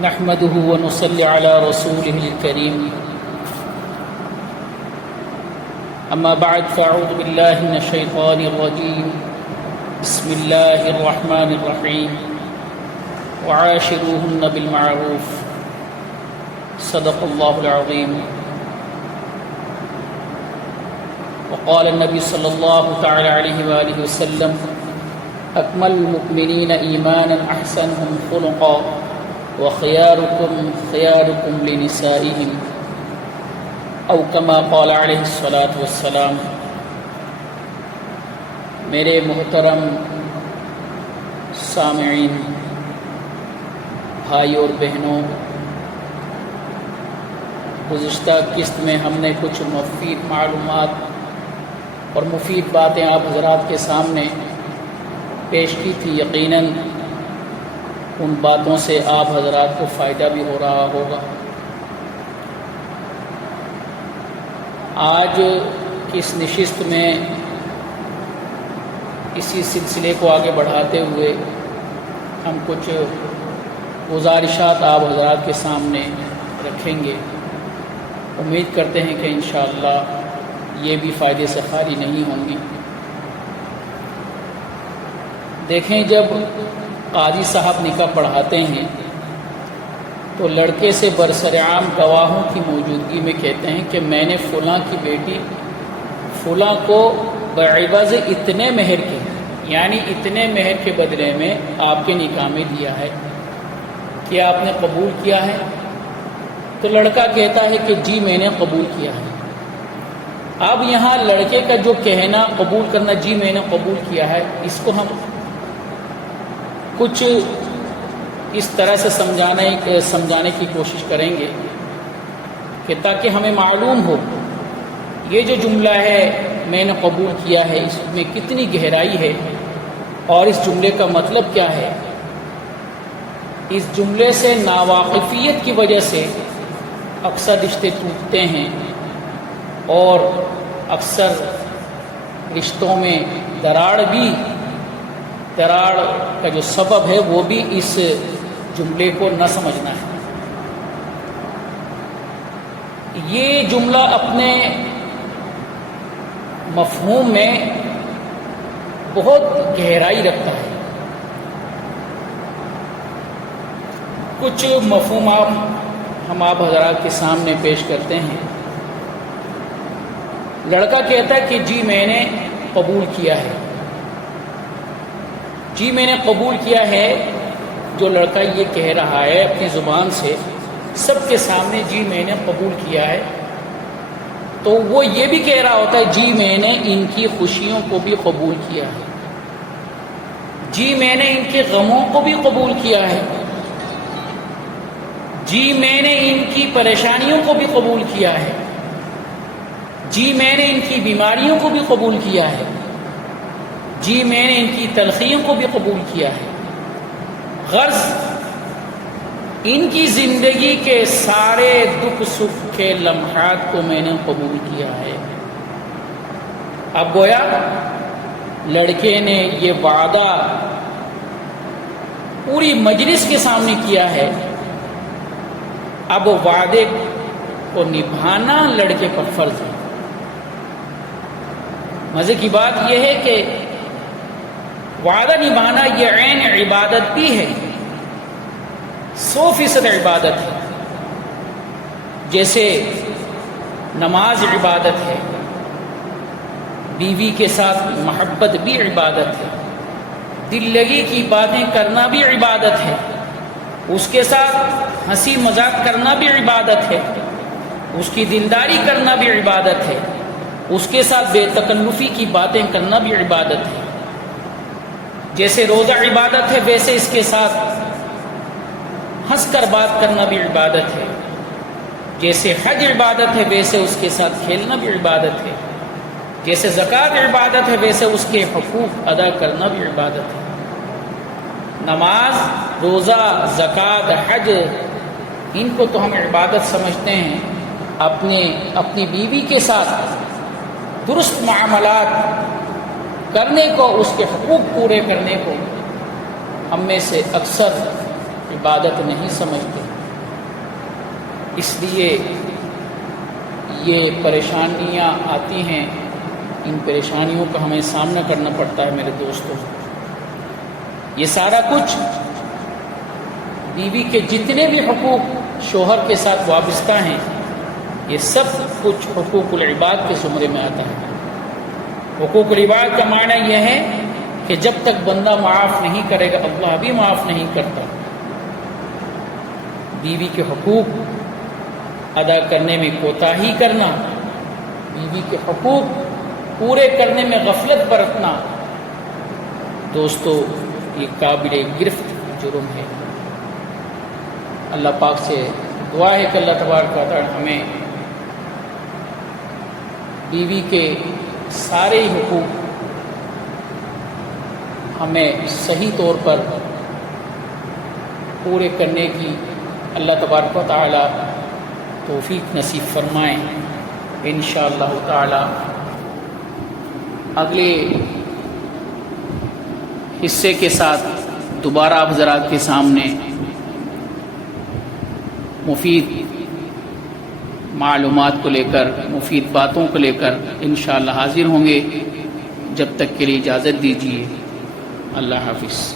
نحمده ونصلي على رسوله الكريم أما بعد فأعوذ بالله من الشيطان الرجيم بسم الله الرحمن الرحيم وعاشروهن بالمعروف صدق الله العظيم وقال النبي صلى الله تعالى عليه وآله وسلم أكمل المؤمنين إيمانا أحسنهم خلقا وخياركم خياركم لنسائهم او كما قال علیہ الصلاۃ والسلام۔ میرے محترم سامعین، بھائی اور بہنوں، گزشتہ قسط میں ہم نے کچھ مفید معلومات اور مفید باتیں آپ حضرات کے سامنے پیش کی تھی۔ یقیناً ان باتوں سے آپ حضرات کو فائدہ بھی ہو رہا ہوگا۔ آج کی اس نشست میں اسی سلسلے کو آگے بڑھاتے ہوئے ہم کچھ گزارشات آپ حضرات کے سامنے رکھیں گے۔ امید کرتے ہیں کہ انشاءاللہ یہ بھی فائدے سے خالی نہیں ہوں گی۔ دیکھیں، جب قاضی صاحب نکاح پڑھاتے ہیں تو لڑکے سے برسرعام گواہوں کی موجودگی میں کہتے ہیں کہ میں نے فلاں کی بیٹی فلاں کو بعوض اتنے مہر کے، یعنی اتنے مہر کے بدلے میں آپ کے نکاح میں دیا ہے، کیا آپ نے قبول کیا ہے؟ تو لڑکا کہتا ہے کہ جی میں نے قبول کیا ہے۔ اب یہاں لڑکے کا جو کہنا، قبول کرنا، جی میں نے قبول کیا ہے، اس کو ہم کچھ اس طرح سے سمجھانے کی کوشش کریں گے کہ تاکہ ہمیں معلوم ہو یہ جو جملہ ہے میں نے قبول کیا ہے، اس میں کتنی گہرائی ہے اور اس جملے کا مطلب کیا ہے۔ اس جملے سے ناواقفیت کی وجہ سے اکثر رشتے ٹوٹتے ہیں اور اکثر رشتوں میں دراڑ کا جو سبب ہے وہ بھی اس جملے کو نہ سمجھنا ہے۔ یہ جملہ اپنے مفہوم میں بہت گہرائی رکھتا ہے۔ کچھ مفہومات ہم آپ حضرات کے سامنے پیش کرتے ہیں۔ لڑکا کہتا ہے کہ جی میں نے قبول کیا ہے، جی میں نے قبول کیا ہے۔ جو لڑکا یہ کہہ رہا ہے اپنی زبان سے سب کے سامنے جی میں نے قبول کیا ہے، تو وہ یہ بھی کہہ رہا ہوتا ہے جی میں نے ان کی خوشیوں کو بھی قبول کیا ہے، جی میں نے ان کے غموں کو بھی قبول کیا ہے، جی میں نے ان کی پریشانیوں کو بھی قبول کیا ہے، جی میں نے ان کی بیماریوں کو بھی قبول کیا ہے، جی میں نے ان کی تلخیوں کو بھی قبول کیا ہے۔ غرض ان کی زندگی کے سارے دکھ سکھ کے لمحات کو میں نے قبول کیا ہے۔ اب گویا لڑکے نے یہ وعدہ پوری مجلس کے سامنے کیا ہے، اب وعدے کو نبھانا لڑکے پر فرض ہے۔ مزے کی بات یہ ہے کہ وعدہ نبھانا یہ عین عبادت بھی ہے، 100% عبادت ہے۔ جیسے نماز عبادت ہے، بیوی کے ساتھ محبت بھی عبادت ہے، دل لگی کی باتیں کرنا بھی عبادت ہے، اس کے ساتھ ہنسی مذاق کرنا بھی عبادت ہے، اس کی دلداری کرنا بھی عبادت ہے، اس کے ساتھ بے تکلفی کی باتیں کرنا بھی عبادت ہے۔ جیسے روزہ عبادت ہے ویسے اس کے ساتھ ہنس کر بات کرنا بھی عبادت ہے، جیسے حج عبادت ہے ویسے اس کے ساتھ کھیلنا بھی عبادت ہے، جیسے زکوٰۃ عبادت ہے ویسے اس کے حقوق ادا کرنا بھی عبادت ہے۔ نماز، روزہ، زکوٰۃ، حج، ان کو تو ہم عبادت سمجھتے ہیں۔ اپنی بیوی کے ساتھ درست معاملات کرنے کو، اس کے حقوق پورے کرنے کو ہم میں سے اکثر عبادت نہیں سمجھتے، اس لیے یہ پریشانیاں آتی ہیں، ان پریشانیوں کا ہمیں سامنا کرنا پڑتا ہے میرے دوستوں۔ یہ سارا کچھ بیوی کے جتنے بھی حقوق شوہر کے ساتھ وابستہ ہیں، یہ سب کچھ حقوق العباد کے زمرے میں آتا ہے۔ حقوق العباد کا معنی یہ ہے کہ جب تک بندہ معاف نہیں کرے گا اللہ بھی معاف نہیں کرتا۔ بیوی کے حقوق ادا کرنے میں کوتاہی کرنا، بیوی کے حقوق پورے کرنے میں غفلت برتنا، دوستو یہ قابل گرفت جرم ہے۔ اللہ پاک سے دعا ہے کہ اللہ تبارک و تعالی ہمیں بیوی کے سارے حقوق ہمیں صحیح طور پر پورے کرنے کی اللہ تبارک و تعالی توفیق نصیب فرمائیں انشاءاللہ تعالی۔ اگلے حصے کے ساتھ دوبارہ آپ حضرات کے سامنے مفید معلومات کو لے کر، مفید باتوں کو لے کر انشاءاللہ حاضر ہوں گے۔ جب تک کے لیے اجازت دیجیے، اللہ حافظ۔